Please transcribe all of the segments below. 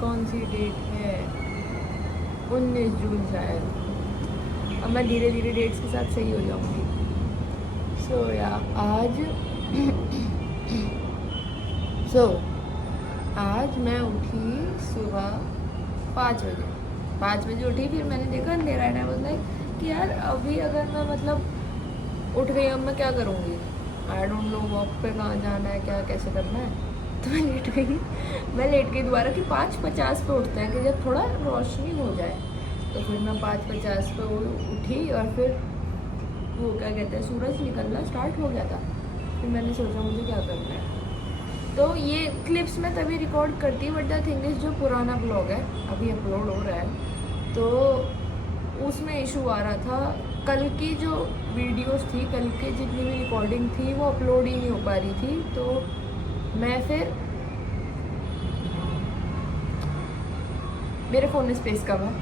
कौन सी डेट है, 19 जून शायद। अब मैं धीरे धीरे डेट्स के साथ सही हो जाऊँगी। सो या आज मैं उठी सुबह 5 बजे उठी। फिर मैंने देखा अंधेरा है, वाज लाइक कि यार अभी अगर मैं मतलब उठ गई, अब मैं क्या करूँगी, आई डोंट नो वॉक पे कहाँ जाना है, क्या कैसे करना है। तो मैं लेट गई दोबारा कि 5:50 पे उठते हैं कि जब थोड़ा रोशनी हो जाए। तो फिर मैं 5:50 पे उठी और फिर वो क्या कहते हैं, सूरज निकलना स्टार्ट हो गया था। फिर मैंने सोचा मुझे क्या करना है। तो ये क्लिप्स मैं तभी रिकॉर्ड करती हूँ, बट द थिंग इज़ जो पुराना ब्लॉग है अभी अपलोड हो रहा है, तो उसमें इशू आ रहा था। कल की जो वीडियोस थी, कल की जितनी भी रिकॉर्डिंग थी वो अपलोड ही नहीं हो पा रही थी। तो मैं फिर, मेरे फ़ोन में स्पेस कम है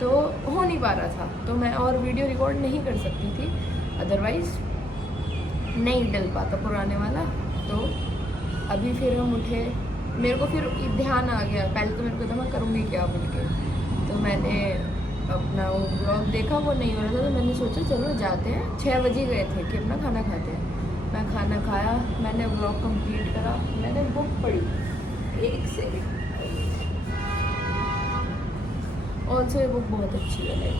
तो हो नहीं पा रहा था, तो मैं और वीडियो रिकॉर्ड नहीं कर सकती थी, अदरवाइज़ नहीं डल पाता पुराने वाला। तो अभी फिर हम उठे, मेरे को फिर ध्यान आ गया, पहले तो मेरे को था मैं करूँगी क्या बोल के। तो मैंने अपना वो ब्लॉग देखा, वो नहीं हो रहा था, तो मैंने सोचा चलो जाते हैं। 6 बजे गए थे कि अपना खाना खाते हैं। मैं खाना खाया, मैंने ब्लॉग कंप्लीट करा, मैंने बुक पढ़ी। एक सेकंड, ऑल्सो ये बुक बहुत अच्छी है। लाइक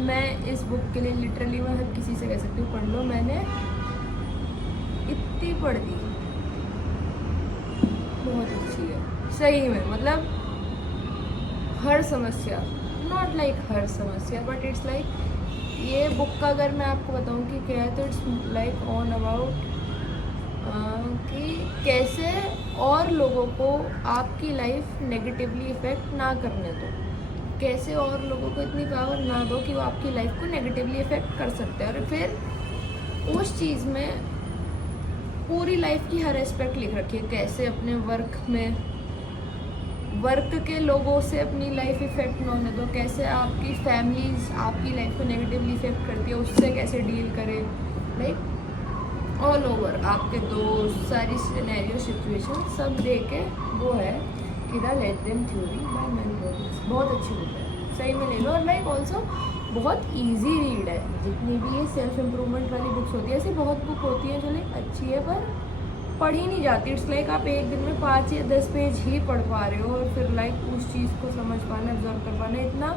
मैं इस बुक के लिए लिटरली मैं हर किसी से कह सकती हूँ पढ़ लो। मैंने इतनी पढ़ दी, बहुत अच्छी है सही में। मतलब हर समस्या, नॉट लाइक हर समस्या, बट इट्स लाइक ये बुक का अगर मैं आपको बताऊँ कि क्या है, तो इट्स लाइक ऑन अबाउट कि कैसे और लोगों को आपकी लाइफ नेगेटिवली इफ़ेक्ट ना करने दो, कैसे और लोगों को इतनी पावर ना दो कि वो आपकी लाइफ को नेगेटिवली इफ़ेक्ट कर सकते हैं। और फिर उस चीज़ में पूरी लाइफ की हर एस्पेक्ट लिख रखी है, कैसे अपने वर्क के लोगों से अपनी लाइफ इफ़ेक्ट ना होने दो, कैसे आपकी फैमिलीज आपकी लाइफ को नेगेटिवली इफ़ेक्ट करती है, उससे कैसे डील करें। लाइक ऑल ओवर आपके दोस्त, सारी सिनेरियो सिचुएशन सब दे के वो है कि the let them theory by man Robins. बहुत अच्छी बुक है, सही में ले लो। और लाइक ऑल्सो बहुत ईजी रीड है। जितनी भी ये सेल्फ इम्प्रूवमेंट वाली बुक्स होती है, ऐसी बहुत बुक होती है जो लाइक अच्छी है पर पढ़ी नहीं जाती। इट्स लाइक आप एक दिन में 5 या 10 पेज ही पढ़ पा रहे हो, और फिर लाइक उस चीज़ को समझ पाना, ऑब्जर्व कर पाना इतना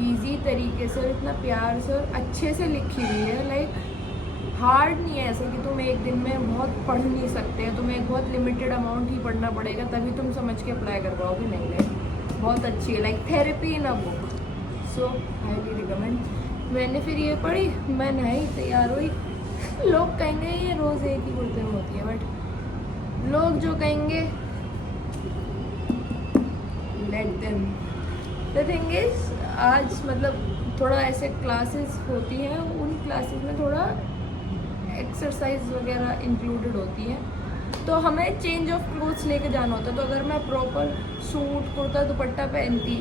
ईजी तरीके से और इतना प्यार से और अच्छे से लिखी हुई है। लाइक हार्ड नहीं है ऐसे कि तुम एक दिन में बहुत पढ़ नहीं सकते, तुम्हें एक बहुत लिमिटेड अमाउंट ही पढ़ना पड़ेगा तभी तुम समझ के अप्लाई कर पाओगे। नहीं, लाइक बहुत अच्छी है, like therapy in a book. So highly recommend. मैंने फिर ये पढ़ी, मैं नहाई, तैयार हुई। लोग कहेंगे ये रोज़ एक ही कुर्ते में होती है, बट लोग जो कहेंगे let them. The thing is आज मतलब थोड़ा ऐसे क्लासेस होती हैं, उन क्लासेस में थोड़ा एक्सरसाइज वगैरह इंक्लूडेड होती है, तो हमें चेंज ऑफ क्लोथ्स लेके जाना होता है। तो अगर मैं प्रॉपर सूट कुर्ता दुपट्टा पहनती,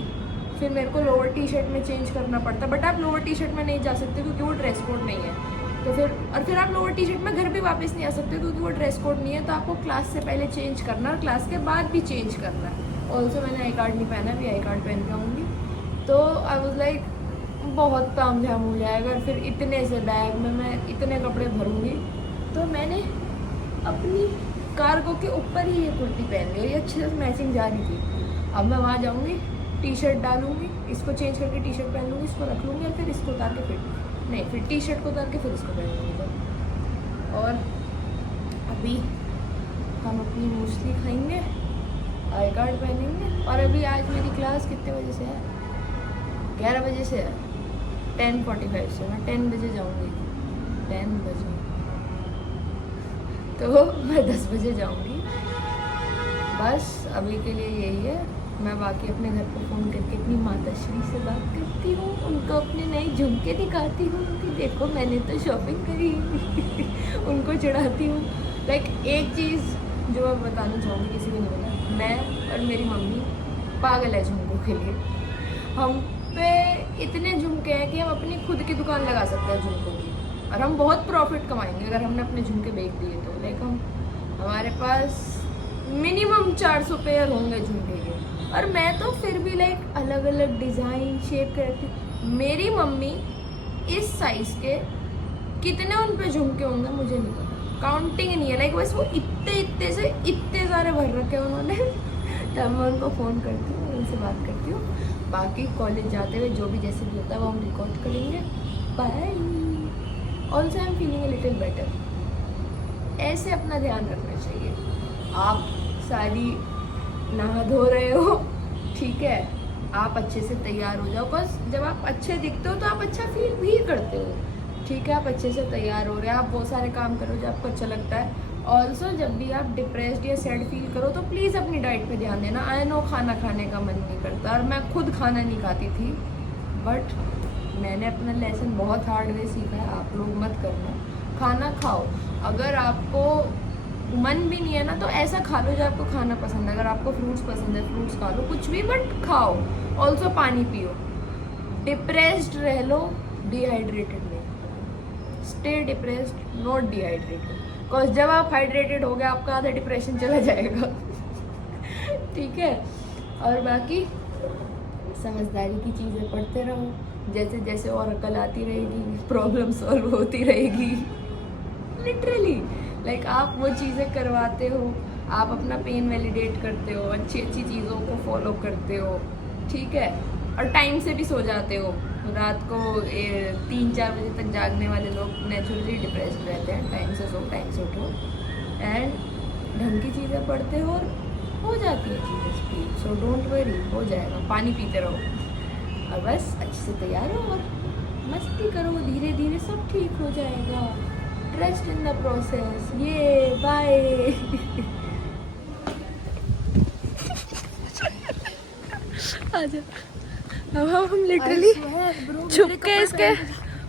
फिर मेरे को लोअर टी शर्ट में चेंज करना पड़ता, बट आप लोअर टी शर्ट में नहीं जा सकते क्योंकि वो ड्रेस कोड नहीं है। तो फिर आप लोअर टी शर्ट में घर भी वापस नहीं आ सकते क्योंकि वो ड्रेस कोड नहीं है। तो आपको क्लास से पहले चेंज करना और क्लास के बाद भी चेंज करना है। ऑल्सो मैंने आई कार्ड नहीं पहना, अभी आई कार्ड पहन के आऊँगी। तो आई वॉज लाइक बहुत ताम झाम हो जाएगा, फिर इतने से बैग में मैं इतने कपड़े भरूँगी। तो मैंने अपनी कार्गो के ऊपर ही ये कुर्ती पहन ली, ये अच्छे से मैचिंग जा रही थी। अब मैं वहाँ जाऊँगी, टी शर्ट डालूँगी, इसको चेंज करके टी शर्ट पहन लूँगी, इसको रख लूँगी और फिर इसको उतार के फिर टी शर्ट को उतार के फिर इसको पहन लूँगी। और अभी हम अपनी मूसली खाएंगे, आई कार्ड पहनेंगे। और अभी आज मेरी क्लास कितने बजे से है? 11 बजे से है, 10:45 से। मैं 10 बजे जाऊँगी, 10 बजे, तो मैं 10 बजे जाऊँगी। बस अभी के लिए यही है। मैं बाकी अपने घर को फ़ोन करके अपनी माता श्री से बात करती हूँ, उनको अपने नए झुमके दिखाती हूँ कि देखो मैंने तो शॉपिंग करी उनको चढ़ाती हूँ। लाइक एक चीज़ जो मैं बताना चाहूँगी, किसी को नहीं पता, मैं और मेरी मम्मी पागल है झुमकों के लिए। हम पे इतने झुमके हैं कि हम अपनी खुद की दुकान लगा सकते हैं झुमकों की, और हम बहुत प्रॉफिट कमाएंगे अगर हमने अपने झुमके बेच दिए तो। लाइक हमारे पास मिनिमम 400 पेयर होंगे झुमके के। और मैं तो फिर भी लाइक अलग अलग डिज़ाइन शेप करती हूँ। मेरी मम्मी इस साइज़ के कितने उन पे झुमके होंगे मुझे नहीं पता, काउंटिंग नहीं है। लाइक बस वो इतने से इतने सारे भर रखे हैं उन्होंने। तब मैं उनको फ़ोन करती हूँ, उनसे बात करती हूँ। बाकी कॉलेज जाते हुए जो भी जैसे भी होता है वो हम रिकॉर्ड करेंगे। Bye. Also I am feeling a little better. ऐसे अपना ध्यान रखना चाहिए। आप सारी नहा धो रहे हो, ठीक है, आप अच्छे से तैयार हो जाओ। बस जब आप अच्छे दिखते हो तो आप अच्छा फील भी करते हो, ठीक है। आप अच्छे से तैयार हो रहे हैं, आप बहुत सारे काम करो जो आपको अच्छा लगता है। ऑल्सो जब भी आप डिप्रेस्ड या सैड फील करो तो प्लीज़ अपनी डाइट पे ध्यान देना। आई नो खाना खाने का मन नहीं करता और मैं खुद खाना नहीं खाती थी, बट मैंने अपना लेसन बहुत हार्ड वे सीखा है। आप लोग मत करना, खाना खाओ। अगर आपको मन भी नहीं है ना तो ऐसा खा लो जो आपको खाना पसंद है। अगर आपको फ्रूट्स पसंद है फ्रूट्स खा लो, कुछ भी, बट खाओ। ऑल्सो पानी पियो। डिप्रेस्ड रह लो, डिहाइड्रेटेड नहीं। Stay depressed, not dehydrated. Because जब आप हाइड्रेटेड हो गए आपका आधा डिप्रेशन चला जाएगा। ठीक है। और बाकी समझदारी की चीज़ें पढ़ते रहो। जैसे जैसे और अकल आती रहेगी प्रॉब्लम सॉल्व होती रहेगी। लिटरली लाइक आप वो चीज़ें करवाते हो, आप अपना पेन वैलिडेट करते हो, अच्छी अच्छी चीज़ों को फॉलो करते हो, ठीक है। और टाइम से भी सो जाते हो। रात को 3-4 बजे तक जागने वाले लोग नेचुरली डिप्रेस्ड रहते हैं। टाइम से सो, टाइम से उठो एंड ढंग की चीज़ें पढ़ते हो और हो जाती है चीज़ें स्पीड। सो डोंट वरी, हो जाएगा। पानी पीते रहो और बस अच्छे से तैयार हो और मस्ती करो। धीरे धीरे सब ठीक हो जाएगा। Trust in the process. ये बाय। आजा। अब हम लिटरली छुप के इसके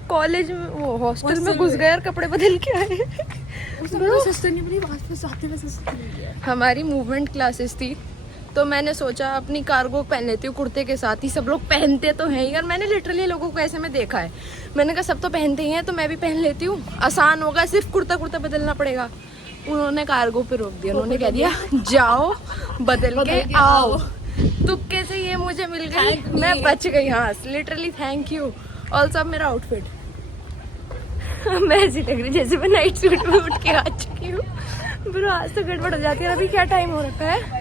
कॉलेज में वो हॉस्टल में घुस गए और कपड़े बदल के आए। हमारी मूवमेंट क्लासेस थी तो मैंने सोचा अपनी कार्गो पहन लेती हूँ कुर्ते के साथ ही। सब लोग पहनते तो हैं ही यार, मैंने लिटरली लोगों को ऐसे में देखा है। मैंने कहा सब तो पहनते ही हैं तो मैं भी पहन लेती हूँ, आसान होगा, सिर्फ कुर्ता कुर्ता बदलना पड़ेगा। उन्होंने कार्गो पे रोक दिया। उन्होंने कह दिया जाओ बदल के आओ। तुक्के से ये मुझे मिल गई, मैं बच गई। हाँ लिटरली थैंक यू। ऑल्सो अब मेरा आउटफिट मैं ऐसी लग रही जैसे मैं नाइट सूट में उठ के आ चुकी हूँ। ब्रो आज तो गड़बड़ हो जाती है। अभी क्या टाइम हो रखा है?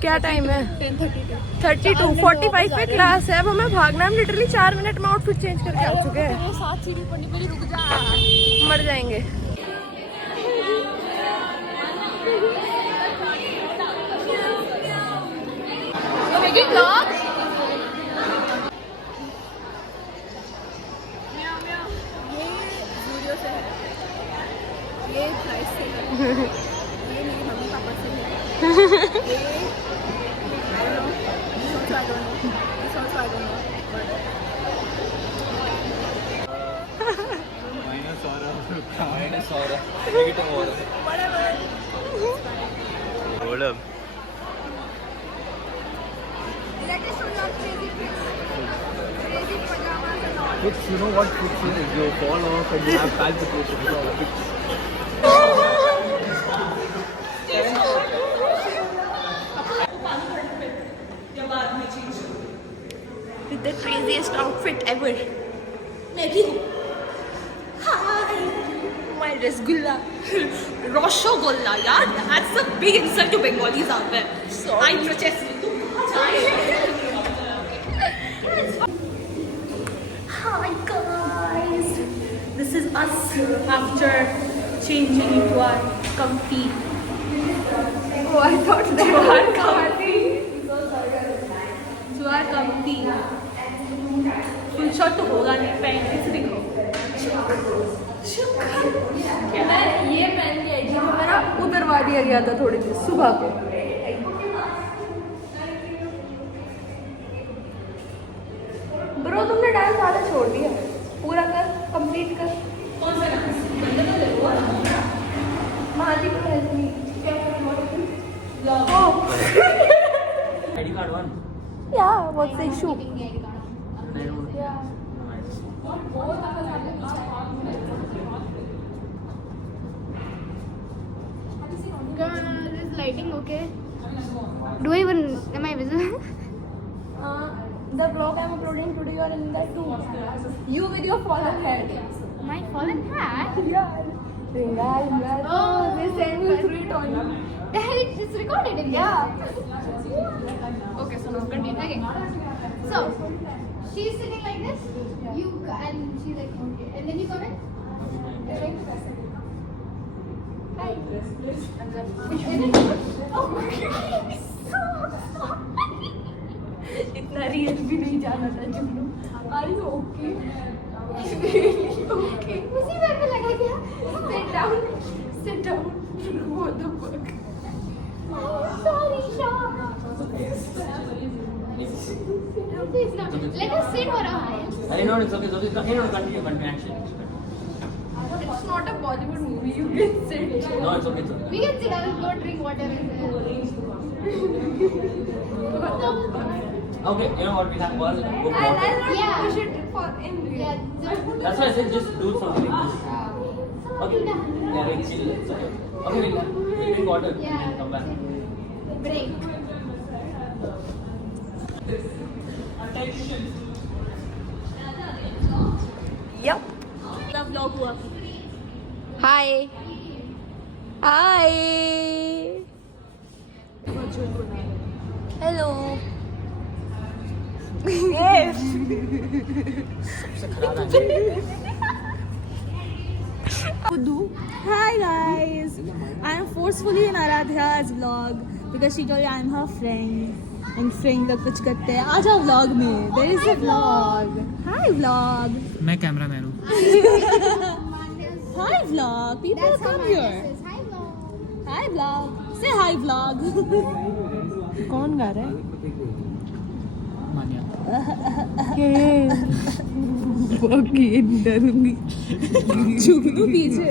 क्या टाइम है? 10:32 45 पे क्लास है। अब हमें भागना है। हम लिटरली 4 मिनट में आउटफिट चेंज करके आ चुके हैं। 7 सीढ़ी पढ़नी पड़ी, रुक जा, मर जाएंगे। ये प्राइस से है, ये मेरी मम्मी पापा से है, ये I don't know, this also I don't know, this also I don't know, minus aura, negative aura, whatever. Hold up. Let us show you our crazy pajamas and all. Kids, you know what kids is? You fall off and you have palpitations. With the craziest outfit ever. Maybe. Hi. My rasgulla. Roshogulla, yaar. That's a big insult to Bengalis out there. Sorry. I protest. Hi guys. This is us after changing into our comfy. Oh, I thought they were comfy. So our comfy. Full shot तो होगा नहीं, pant से दिखाओ। मैं ये पहन के आई थी तो मेरा उतरवा दिया गया था थोड़ी देर सुबह को। ब्रो तुमने डांस आधा छोड़ दिया, पूरा कर, कंप्लीट कर। कौन सा dance? Mahadeep ID card one. या what's the issue? lighting, okay. Do I even, am I visible? The vlog I'm uploading today, you are in that too. You with your fallen head. My fallen hat? Yeah. Oh, they send me through it on you. It's recorded in Yeah. Okay, so now continue. Okay. So, she's sitting like this, and she's like, okay. And then you come in. You're like, hi. And then, oh my god, so इतना real भी नहीं जाना था जुगनू. Are you okay? Really okay? उसी बार में लगा क्या? Sit down. Sit down. What the fuck? Sorry, Sean. Please not. Let us sit for a while. I know it's okay. Continue action. It's not a Bollywood movie. You can sit. No, it's okay. We can sit. I will go drink water. Okay, you know what we have? Go for I'll water. not Yeah. push it for in real. Yeah, That's why I said just do something like this. Okay. Yeah, wait, chill. It's okay. Okay, we'll drink water and come back. break. Yep. The vlog हुआ. Hi. Hi. Hello. Yes. Hi guys, I am forcefully in Aradhya's vlog because she told me I am her friend and friend लोग कुछ करते हैं. आ जाओ vlog में. There is a vlog. Hi vlog. मैं cameraman हूँ. Hi vlog. People That's how come Manya here. says hi vlog. Hi vlog. Say hi vlog. कौन गा रहा है? मानिया. डरूंगी. जुगनू पीछे.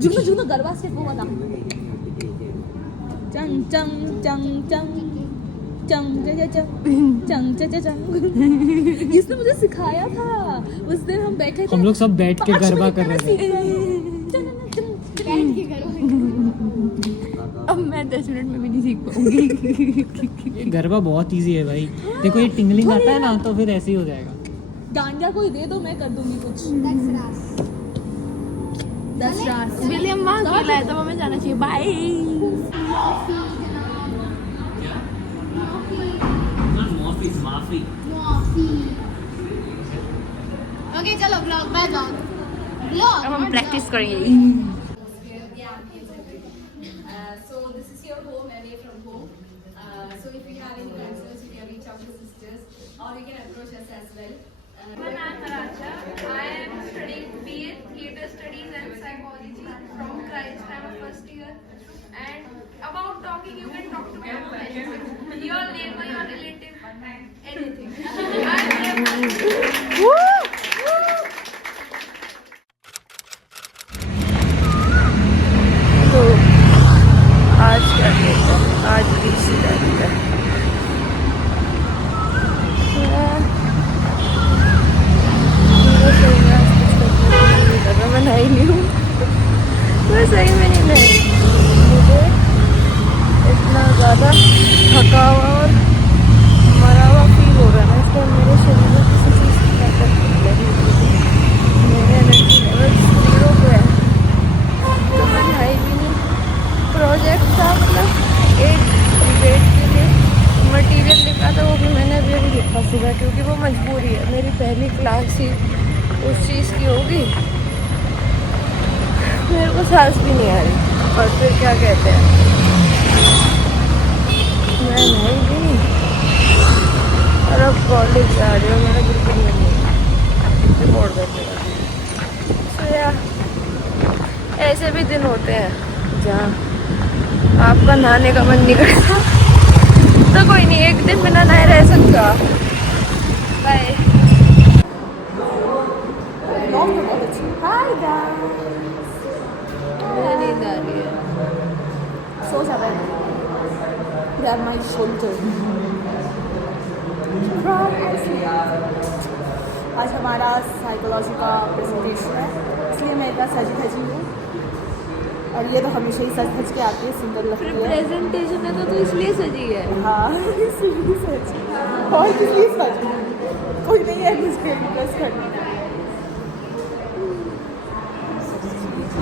जुगनू गरबा स्टेप वो वाला. चंग चंग चंग चंग चंग चंग चंग चंग चंग. इसने मुझे सिखाया था. उस दिन हम बैठे थे. हम लोग सब बैठ के गरबा कर रहे थे. बैठ के करो. अब मैं 10 मिनट में भी नहीं सीख पाऊंगी. ये गरबा बहुत इजी है भाई. देखो ये टिंगलिंग आता है ना तो फिर ऐसे ही हो जाएगा. डांडिया कोई दे दो मैं कर दूंगी कुछ. That's Ras. That's रास. विलियम वहाँ खेला है तो हमें जाना चाहिए. Bye. Not Morphe, it's Mafi. Okay, चलो vlog back on. Vlog. अब हम not प्रैक्टिस vlog. करेंगे. So this is your home, away from home. So if you have any concerns, you can reach out to sisters, or you can approach us as well. My name is Raja. I am studying BA Theatre Studies and Psychology from Christ. I am a first year. And about talking, you can talk to me about anything. Your neighbor, your relative, anything. I am तो आज क्या date है? आज 20 तारीख है. मैं नहाई नहीं हूँ. मैं सही में नहीं नहाई. मुझे इतना ज़्यादा थका हुआ और मरा हुआ फील हो रहा है ना. इसलिए मेरे शरीर में किसी चीज़ की ताकत नहीं लगी. मेरे एनर्जी लेवल 0 पे है. तो मैं नहाई भी नहीं. प्रोजेक्ट था मतलब एक डिबेट के लिए मटेरियल लिखा था. वो भी मैंने अभी लिखा सुबह क्योंकि वो मजबूरी है. मेरी पहली क्लास ही उस चीज़ की होगी. मेरे को सांस भी नहीं आ रही. और फिर क्या कहते हैं, मैं नहीं भी नहीं. और अब कॉलेज जा रही हूँ. मेरा बिल्कुल मन नहीं रिपोर्ट करने का. तो यार ऐसे भी दिन होते हैं जहाँ आपका नहाने का मन नहीं करता. तो कोई नहीं, एक दिन बिना नहाए रह सकता. बाय. Hi guys. नींद आ रही है. सो जा रहे हैं. They are my shoulder. आज हमारा साइकोलॉजी का प्रेजेंटेशन है, इसलिए मैं इतना सजी धजी हूँ. और ये तो हमेशा ही सच सच के आती है, सुंदर लगती है। प्रेजेंटेशन में तो इसलिए सजी है। हाँ इसलिए सच, और किस लिए सच, कोई नहीं है मुझे इम्प्रेस करने का।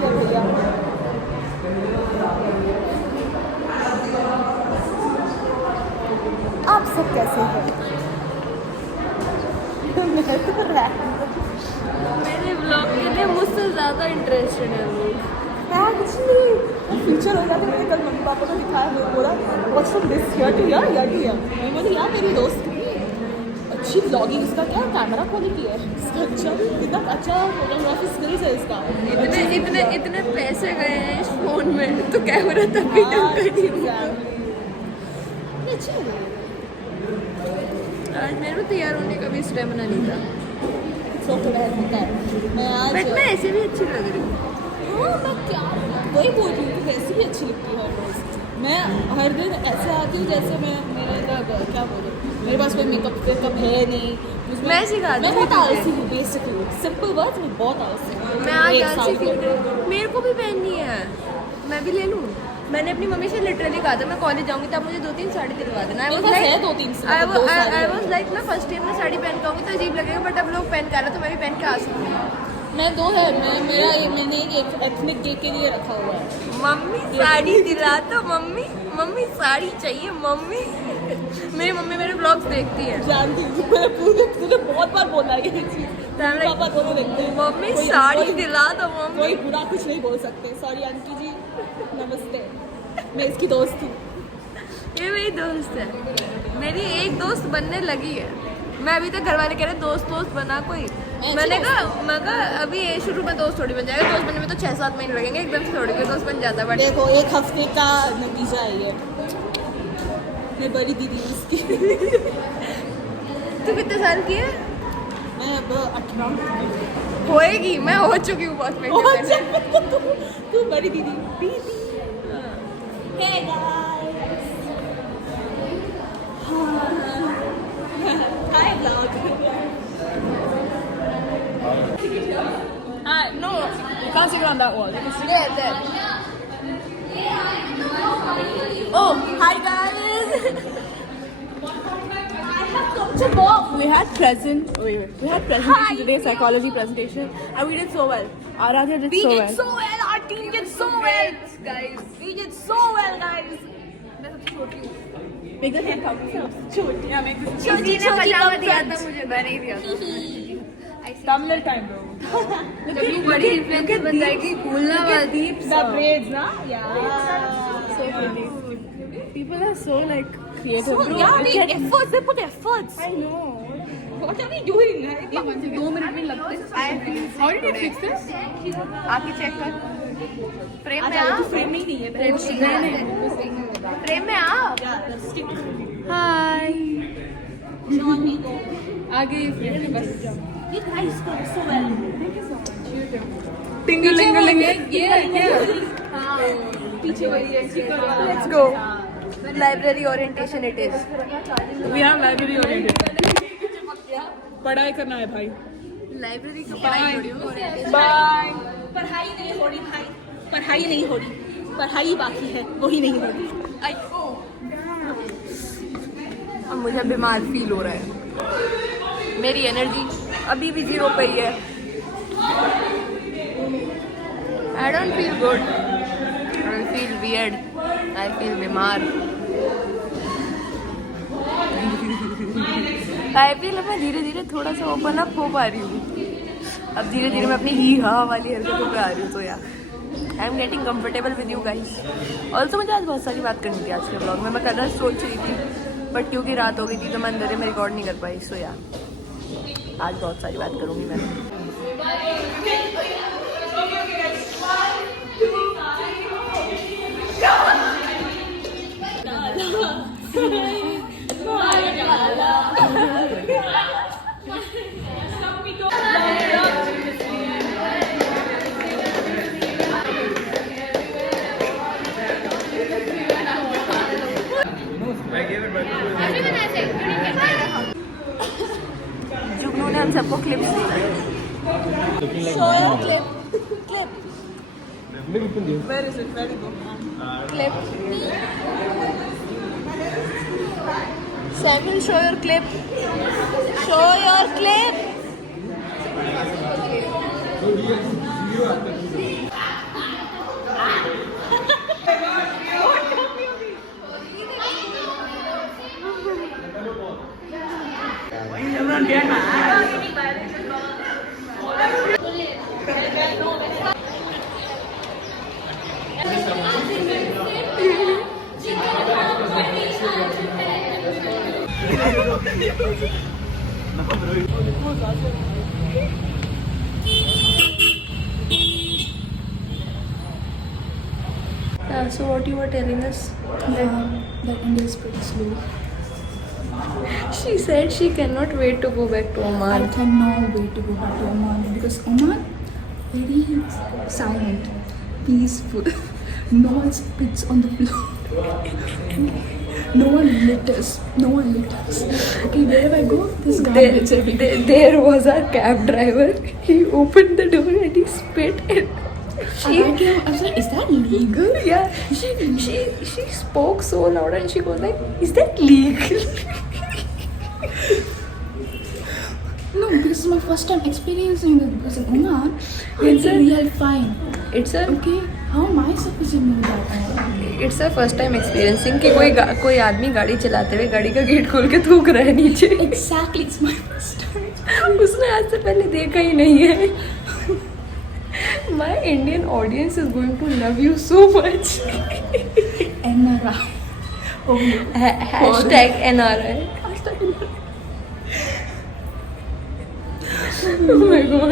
भैया आप सब कैसे हैं? मैं तो मेरे ब्लॉग के लिए मुझसे ज़्यादा इंटरेस्टेड है लोग। मैं कुछ नहीं, फ्यूचर हो जाता है। कल मम्मी पापा को दिखाया, मैं बोला watch from this year two year, year two year. मैं बोली यार मेरी दोस्त अच्छी ब्लॉगिंग, इसका क्या कैमरा क्वालिटी है, इसका अच्छा कितना अच्छा फोटोग्राफी स्किल्स है इसका। इतने पैसे गए हैं इस फोन में, तो कैमरा तब भी ढंग का नहीं हुआ। अच्छी लग रही है। आज मेरे को तैयार होने का भी स्टेमिना नहीं था, सो तो होता है। मैं आज बट मैं ऐसे भी अच्छी लग रही हूँ। हाँ मैं क्या वही बोल रही हूँ, वैसे भी अच्छी लगती है हर रोज़। मैं हर दिन ऐसे आती हूँ जैसे मैं मेरे इधर क्या बोलूँ, मेरे पास कोई मेकअप है नहीं। मैं सिखा मैं बहुत आलसी हूँ बेसिकली, सिंपल वर्ड्स में बहुत आलसी हूँ। मैं आज एक डांस साल सीख रही, मेरे को भी पहननी है, मैं भी ले लूँ। मैंने अपनी मम्मी से लिटरली कहा था मैं कॉलेज जाऊंगी तब मुझे 2-3 साड़ी दिलवा देना। मेरे पास है 2-3 आई वाज लाइक ना फर्स्ट टाइम मैं साड़ी पहन के आऊंगी तो अजीब लगेगा, बट अब लोग पहन के आ रहे तो मैं भी पहन के आ सकती हूँ। मैं दो है, मैंने एक एथनिक डे के लिए रखा हुआ है। मम्मी साड़ी दिला तो मम्मी साड़ी चाहिए मम्मी। मेरी मम्मी मेरे ब्लॉग्स देखती है, जानती हूँ, मैं पूरे बहुत बार बोला ये चीज़। पापा दोनों देखते हैं। मम्मी साड़ी दिला दो मम्मी। कोई बुरा कुछ नहीं बोल सकते। सॉरी आंटी जी, नमस्ते, मैं इसकी दोस्त हूँ। ये मेरी दोस्त है, मेरी एक दोस्त बनने लगी है। मैं अभी तक घर वाले कह रहे दोस्त बना कोई। मैंने कहा अभी ये शुरू में दोस्त थोड़ी बन जाएगा, दोस्त बनने में तो 6-7 महीने लगेंगे, एकदम से थोड़ी कोई दोस्त बन जाता है। बट देखो एक हफ्ते का नतीजा है ये। मैं बड़ी दीदी हूँ इसकी। तू कितने साल की है? मैं अब 18 होएगी, मैं हो चुकी हूँ बहुत पहले। तू बड़ी दीदी। Hey guys. Hi vlog. Hi. No, you can't stick it on that wall. You can stick it there. Oh, hi guys. We had presentation today, psychology presentation, and we did so well. Aradhya did so well. Our team did so well, guys. We did so well, guys. Make the hand count. Shoot. Yeah, make this. किसी ने पजामा दिया था मुझे, मैं नहीं दिया था। Thumbnail time, bro. तू बड़ी इन्फ्लुएंसर बन जाएगी, भूलना मत। The braids, na? Yeah. So pretty. People are so like creative. So, yeah, they efforts. They put efforts. I know. What are we doing? 2 minute भी लगते हैं। How did you fix this? आके check कर। Frame में आ। Frame नहीं है। Frame में आ। हाय। आगे फ्रेम में बस। You guys go so well. टिंगलिंगलिंग ये है क्या? पीछे वाली है। Let's go. Library orientation it is. We have library oriented. पढ़ाई करना है भाई। लाइब्रेरी का पढ़ाई थोड़ी हो। बाय। पढ़ाई नहीं हो रही भाई, पढ़ाई नहीं हो रही, पढ़ाई बाकी है, वही नहीं हो रही। अब मुझे बीमार फील हो रहा है, मेरी एनर्जी अभी भी 0 पे ही है। I don't feel good, I feel weird, I feel बीमार। आई फील मैं धीरे धीरे थोड़ा सा ओपन अप हो पा रही हूँ। अब धीरे धीरे मैं अपनी ही हा वाली हरकतों पे आ रही हूँ। तो यार I am getting comfortable with you guys. Also मुझे आज बहुत सारी बात करनी थी आज के ब्लॉग में, मैं करना सोच रही थी, बट क्योंकि रात हो गई थी तो मैं अंदर में रिकॉर्ड नहीं कर पाई। सो यार आज बहुत सारी बात करूँगी मैं। जुगनू ने हम सबको clips the. Where is it? Where did it go? Clip. Samuel, show your clip. Show your clip. So what you were telling us? That India is pretty slow. She said she cannot wait to go back to I Oman. cannot wait to go back to Oman because Oman very silent, peaceful. No one spits on the floor. No one litters. Okay, wherever I go, there's garbage everywhere. There was our cab driver. He opened the door and he spit. And I was like, is that legal? yeah, she spoke so loud and she was like, "Is that legal?" No, this is my first time experiencing it because in Oman, It's it's a a- real fine. It's a Okay, how am I supposed to know that? It's a first time experiencing कि कोई आदमी गाड़ी चलाते हुए गाड़ी का gate खोल के थूक रहा है नीचे. Exactly, it's my first time. उसने आज से पहले देखा ही नहीं है. My Indian audience is going to love you so much. NRI. Oh, hashtag NRI. Oh my god.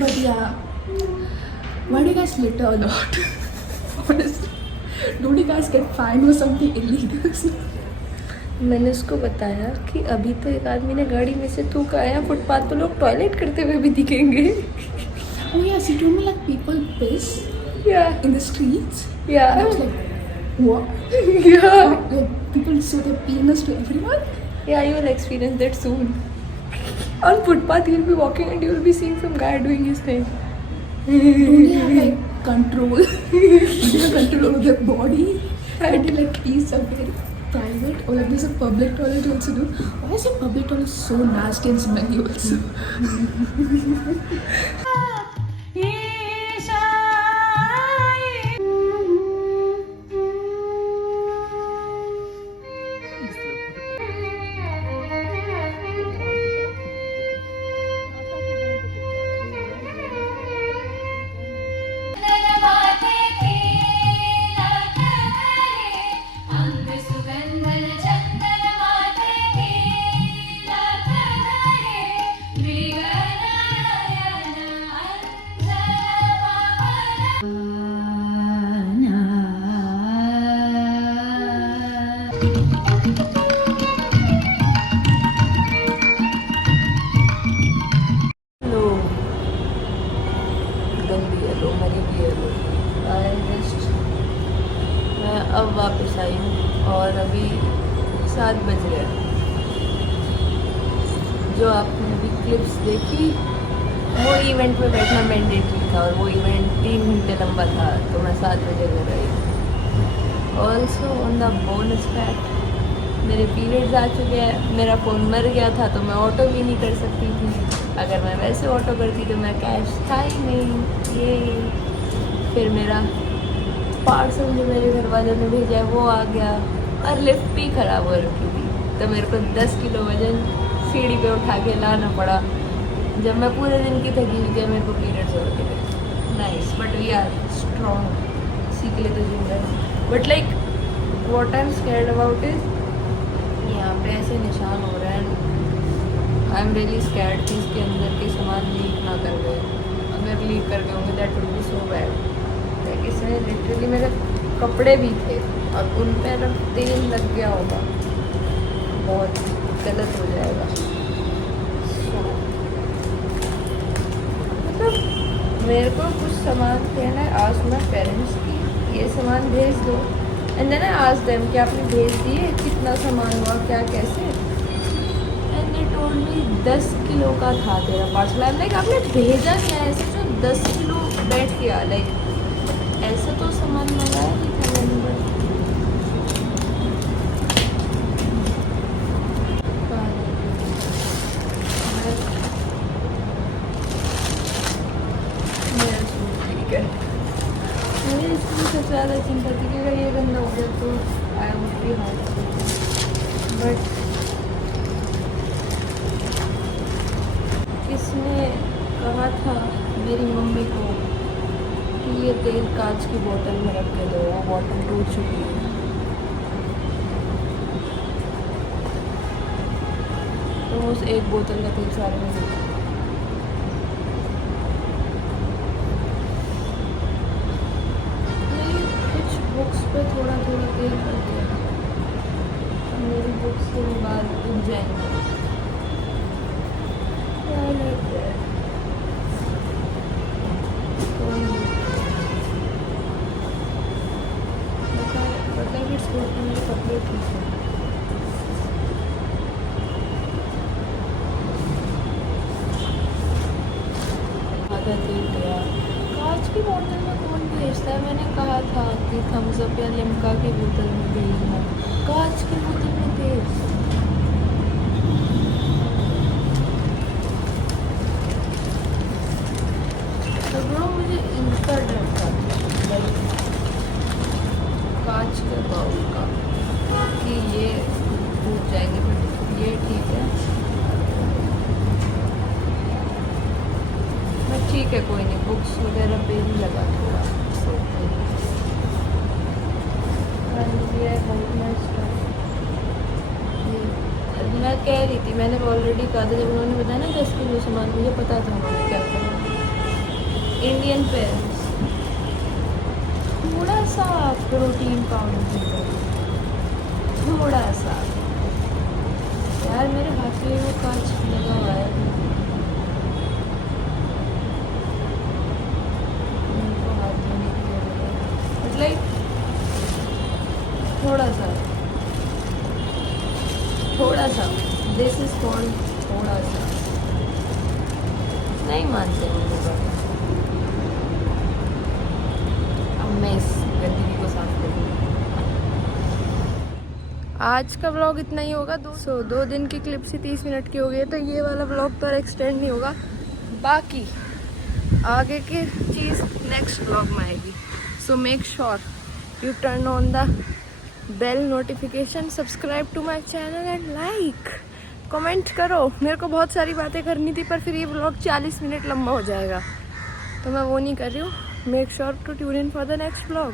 but yeah, why do you guys litter a lot? Honestly, don't you guys get fined for something illegal? मैंने उसको बताया कि अभी तो एक आदमी ने गाड़ी में से थूका है. फुटपाथ पर लोग टॉयलेट करते हुए भी दिखेंगे. Oh yeah, she told me like people piss या in the streets. And I या was like, what? या Like people show their penis to everyone? Yeah, you will experience that soon. On footpath, you'll be walking and you'll be seeing some guy doing his thing. Don't they have like control? Do they have control over their body? And they like pee somewhere private or like there's a public toilet also do. Why is a public toilet so nasty and smelly also? लो गंदी है लो मरी भी है लो. मैं अब वापस आई हूँ और अभी 7 बज गए. जो आपने अभी क्लिप्स देखी वो इवेंट में बैठना मैंडेटरी था और वो इवेंट 3 घंटे लंबा था तो मैं 7 बजे घर आई. Also on the bonus fact मेरे पीरियड्स आ चुके हैं. मेरा फ़ोन मर गया था तो मैं ऑटो भी नहीं कर सकती थी. अगर मैं वैसे ऑटो करती तो मैं कैश था ही नहीं. ये फिर मेरा पार्सल जो मेरे घर वालों ने भेजा है वो आ गया और लिफ्ट भी ख़राब हो रखी थी तो मेरे को 10 किलो वजन सीढ़ी पे उठा के लाना पड़ा. जब मैं पूरे दिन की थकी हुई थी मेरे को पीरियड्स हो रखे थे. Nice but we are strong. इसी के लिए तो जिम रहे. But like what I am scared about is यहाँ पे ऐसे निशान हो रहे हैं. आई एम रियली स्कैर्ड कि इसके अंदर के सामान लीक ना कर गए. अगर लीक कर गए होंगे that would be so bad. Like इसमें लिटरली मेरे कपड़े भी थे और उन पर तेल लग गया होगा. बहुत गलत हो जाएगा. So, मतलब मेरे को कुछ सामान कहना है आज माई पेरेंट्स की ये सामान भेज दो. And then I asked them कि आपने भेज दिए कितना सामान हुआ क्या कैसे. And they told me 10 kilo का था तेरा पार्सल. आई एम लाइक आपने भेजा क्या है ऐसे जो 10 किलो बैठ गया. लाइक ऐसे तो सामान मंगाया ही था मैंने बट मुझे इसकी सबसे ज़्यादा चिंता थी कि अगर ये गंदा हो गया तो I am free heart but किसने कहा था मेरी मम्मी को कि ये तेल कांच की बोतल में रख के दो, वो बोतल टूट चुकी है। तो उस एक बोतल का तेल सारे में दे कुछ बुक्स पे थोड़ा थोड़ा तेल कर दिया, मेरी बुक्स के बाद उग जाएंगे। मेरे कपड़े ठीक है। आधा तेल गया। कांच की बोतल में कौन भेजता है? मैंने कहा था कि थम्स अप या लिम्का की बोतल में भेजना, कांच की बोतल में भेज। तो ब्रो मुझे इनका डर था कांच के बाउल का कि ये टूट जाएंगे, बट ये ठीक है। बट ठीक है कोई नहीं, बुक्स वगैरह पे भी लगा थोड़ा मैं कह रही थी, मैंने ऑलरेडी कहा था जब उन्होंने बताया ना 10 किलो सामान, मुझे पता था उन्होंने क्या करना। इंडियन पेरेंट्स थोड़ा सा प्रोटीन पाउडर, थोड़ा सा यार मेरे हाथ में वो कांच लगा हुआ है, उनको हाथ धोने की जरूरत है, मतलब थोड़ा सा दिस इज कॉल्ड थोड़ा सा। नहीं मानते वो लोग। अब मैं इस गंदगी को साफ करूँगी। आज का व्लॉग इतना ही होगा। 2 दिन की क्लिप से 30 मिनट की हो गई है, तो ये वाला व्लॉग तो एक्सटेंड नहीं होगा। बाकी आगे की चीज़ नेक्स्ट व्लॉग में आएगी। So make sure you turn on the bell notification, subscribe to my channel and like, comment करो। मेरे को बहुत सारी बातें करनी थी पर फिर ये व्लॉग 40 मिनट लंबा हो जाएगा, तो मैं वो नहीं कर रही हूँ। Make sure to tune in for the next vlog.